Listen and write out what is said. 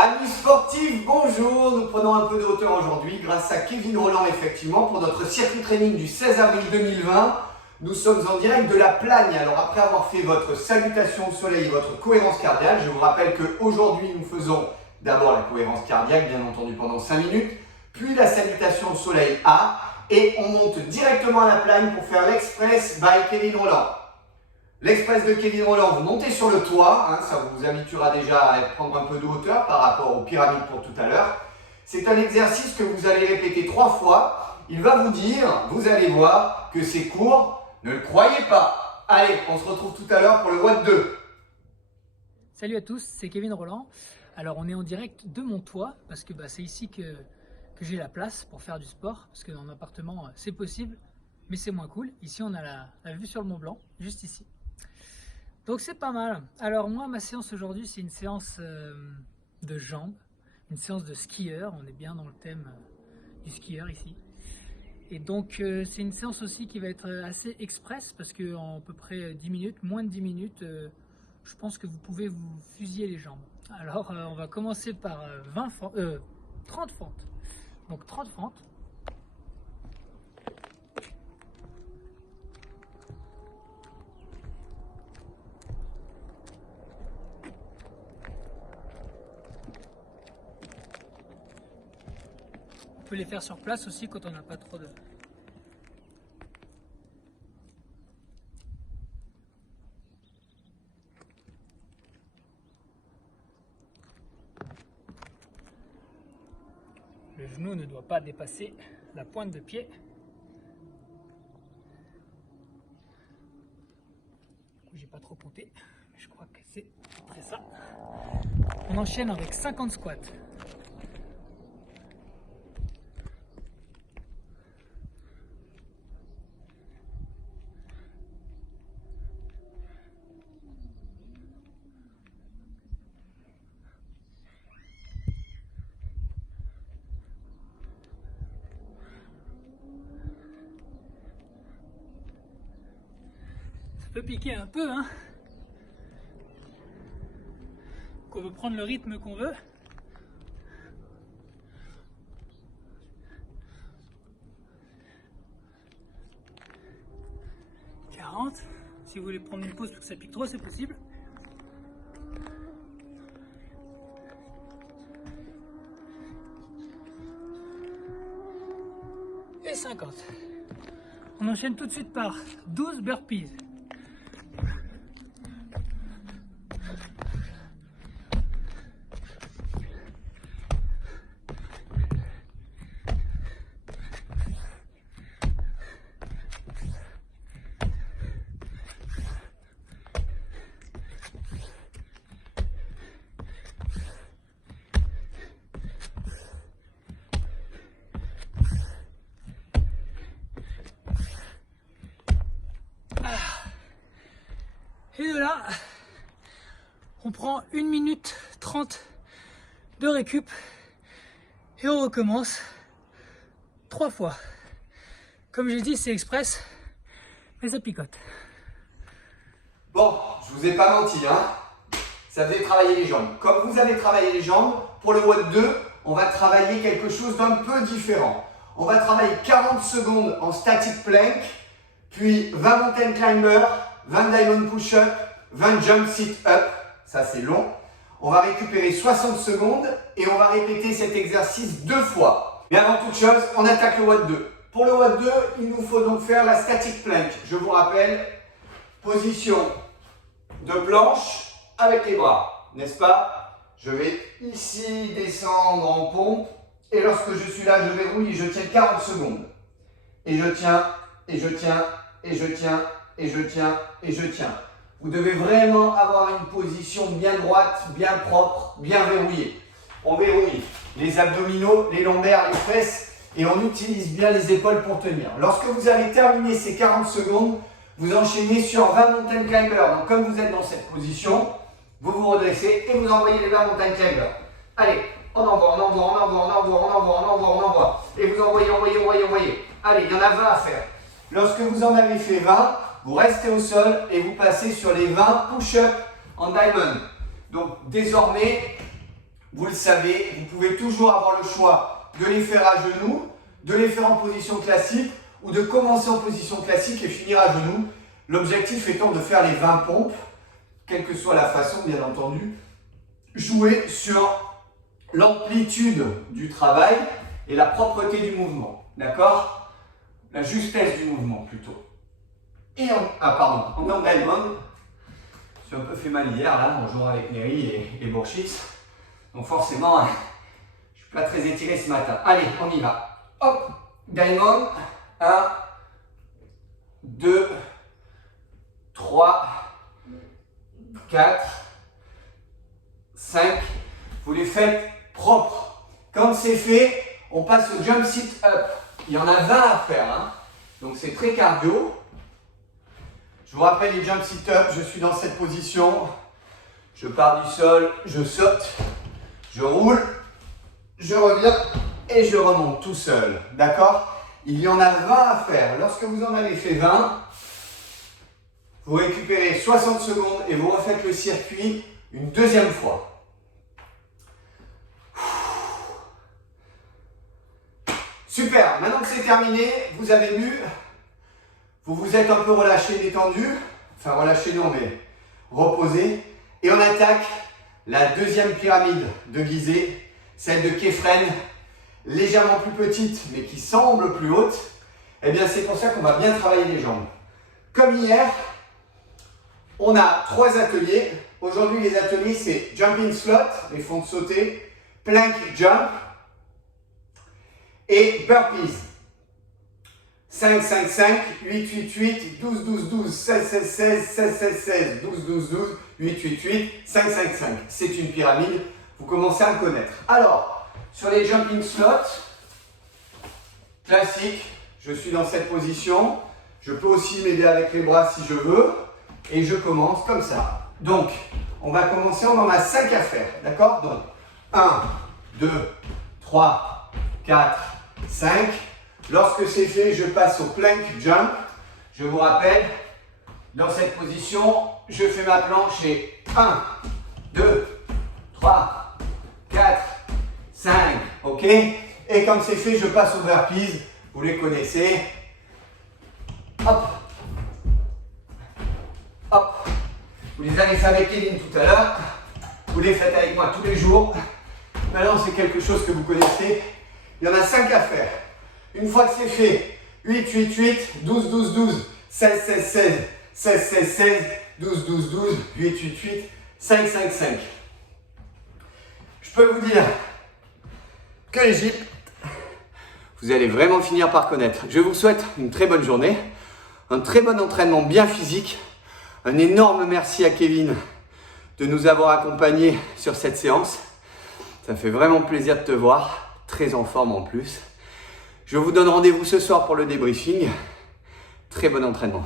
Amis sportifs, bonjour. Nous prenons un peu de hauteur aujourd'hui grâce à Kevin Rolland effectivement pour notre circuit training du 16 avril 2020. Nous sommes en direct de la Plagne. Alors après avoir fait votre salutation au soleil et votre cohérence cardiaque, je vous rappelle qu'aujourd'hui nous faisons d'abord la cohérence cardiaque bien entendu pendant 5 minutes, puis la salutation au soleil A et on monte directement à la Plagne pour faire l'Express by Kevin Rolland. L'Express de Kevin Rolland, vous montez sur le toit, ça vous habituera déjà à prendre un peu de hauteur par rapport aux pyramides pour tout à l'heure. C'est un exercice que vous allez répéter 3 fois. Il va vous dire, vous allez voir que c'est court, ne le croyez pas. Allez, on se retrouve tout à l'heure pour le WOD 2. Salut à tous, c'est Kevin Rolland. Alors on est en direct de mon toit parce que c'est ici que j'ai la place pour faire du sport. Parce que dans mon appartement c'est possible, mais c'est moins cool. Ici on a la vue sur le Mont Blanc, juste ici. Donc c'est pas mal. Alors moi ma séance aujourd'hui c'est une séance de jambes, une séance de skieur. On est bien dans le thème du skieur ici. Et donc c'est une séance aussi qui va être assez express parce qu'en à peu près 10 minutes, moins de 10 minutes, je pense que vous pouvez vous fusiller les jambes. Alors on va commencer par 30 fentes. Donc 30 fentes. On peut les faire sur place aussi quand on n'a pas trop de... Le genou ne doit pas dépasser la pointe de pied. J'ai pas trop compté, mais je crois que c'est après ça. On enchaîne avec 50 squats. Ça peut piquer un peu, hein. Qu'on veut prendre le rythme qu'on veut. Si vous voulez prendre une pause pour que ça pique trop, c'est possible. Et 50. On enchaîne tout de suite par 12 burpees. Et de là, on prend 1 minute 30 de récup et on recommence 3 fois. Comme j'ai dit, c'est express, mais ça picote. Bon, je vous ai pas menti, ça faisait travailler les jambes. Comme vous avez travaillé les jambes, pour le WOD 2, on va travailler quelque chose d'un peu différent. On va travailler 40 secondes en static plank, puis 20 mountain climber, 20 diamond push-up, 20 jump sit-up, ça c'est long. On va récupérer 60 secondes et on va répéter cet exercice 2 fois. Mais avant toute chose, on attaque le WOD 2. Pour le WOD 2, il nous faut donc faire la static plank. Je vous rappelle, position de planche avec les bras, n'est-ce pas? Je vais ici descendre en pompe et lorsque je suis là, je verrouille et je tiens 40 secondes. Et je tiens, et je tiens, et je tiens, et je tiens, et je tiens. Vous devez vraiment avoir une position bien droite, bien propre, bien verrouillée. On verrouille les abdominaux, les lombaires, les fesses et on utilise bien les épaules pour tenir. Lorsque vous avez terminé ces 40 secondes, vous enchaînez sur 20 mountain climbers. Donc comme vous êtes dans cette position, vous vous redressez et vous envoyez les 20 mountain climbers. Allez, on envoie, on envoie, on envoie, on envoie, on envoie, on envoie, on envoie. Et vous envoyez, envoyez, envoyez, envoyez. Allez, il y en a 20 à faire. Lorsque vous en avez fait 20, vous restez au sol et vous passez sur les 20 push-ups en diamond. Donc désormais, vous le savez, vous pouvez toujours avoir le choix de les faire à genoux, de les faire en position classique ou de commencer en position classique et finir à genoux. L'objectif étant de faire les 20 pompes, quelle que soit la façon, bien entendu, jouer sur l'amplitude du travail et la propreté du mouvement, d'accord? La justesse du mouvement plutôt. Et en Down Diamond, je suis un peu fait mal hier là, en jouant avec Neri et Bourchis. Donc forcément, je suis pas très étiré ce matin. Allez, on y va. Hop, Diamond, 1, 2, 3, 4, 5. Vous les faites propres. Quand c'est fait, on passe au jump sit up. Il y en a 20 à faire, hein. Donc c'est très cardio. Je vous rappelle les jump sit up, je suis dans cette position. Je pars du sol, je saute, je roule, je reviens et je remonte tout seul. D'accord? Il y en a 20 à faire. Lorsque vous en avez fait 20, vous récupérez 60 secondes et vous refaites le circuit une deuxième fois. Super, maintenant que c'est terminé, vous avez vu, vous vous êtes un peu relâché, détendu, enfin relâché non mais reposé, et on attaque la deuxième pyramide de Gizeh, celle de Kephren, légèrement plus petite mais qui semble plus haute. Et bien c'est pour ça qu'on va bien travailler les jambes. Comme hier, on a 3 ateliers. Aujourd'hui les ateliers c'est jumping slot, les fonds de sauter, plank jump, et burpees. 5, 5, 5, 8, 8, 8, 12, 12, 12, 16, 16, 16, 16, 16, 16, 12, 12, 12, 8, 8, 8, 5, 5, 5. C'est une pyramide, vous commencez à me connaître. Alors, sur les jumping slots, classique, je suis dans cette position. Je peux aussi m'aider avec les bras si je veux. Et je commence comme ça. Donc, on va commencer, on en a 5 à faire. D'accord? Donc, 1, 2, 3, 4, 5. Lorsque c'est fait, je passe au plank jump. Je vous rappelle, dans cette position, je fais ma planche et 1, 2, 3, 4, 5. Ok? Et quand c'est fait, je passe aux burpees. Vous les connaissez. Hop. Hop. Vous les avez fait avec Kevin tout à l'heure. Vous les faites avec moi tous les jours. Maintenant, c'est quelque chose que vous connaissez. Il y en a 5 à faire. Une fois que c'est fait, 8, 8, 8, 12, 12, 12, 16, 16, 16, 16, 16, 16, 12, 12, 12, 8, 8, 8, 5, 5, 5. Je peux vous dire que l'Égypte, vous allez vraiment finir par connaître. Je vous souhaite une très bonne journée, un très bon entraînement bien physique. Un énorme merci à Kevin de nous avoir accompagnés sur cette séance. Ça fait vraiment plaisir de te voir, très en forme en plus. Je vous donne rendez-vous ce soir pour le débriefing. Très bon entraînement.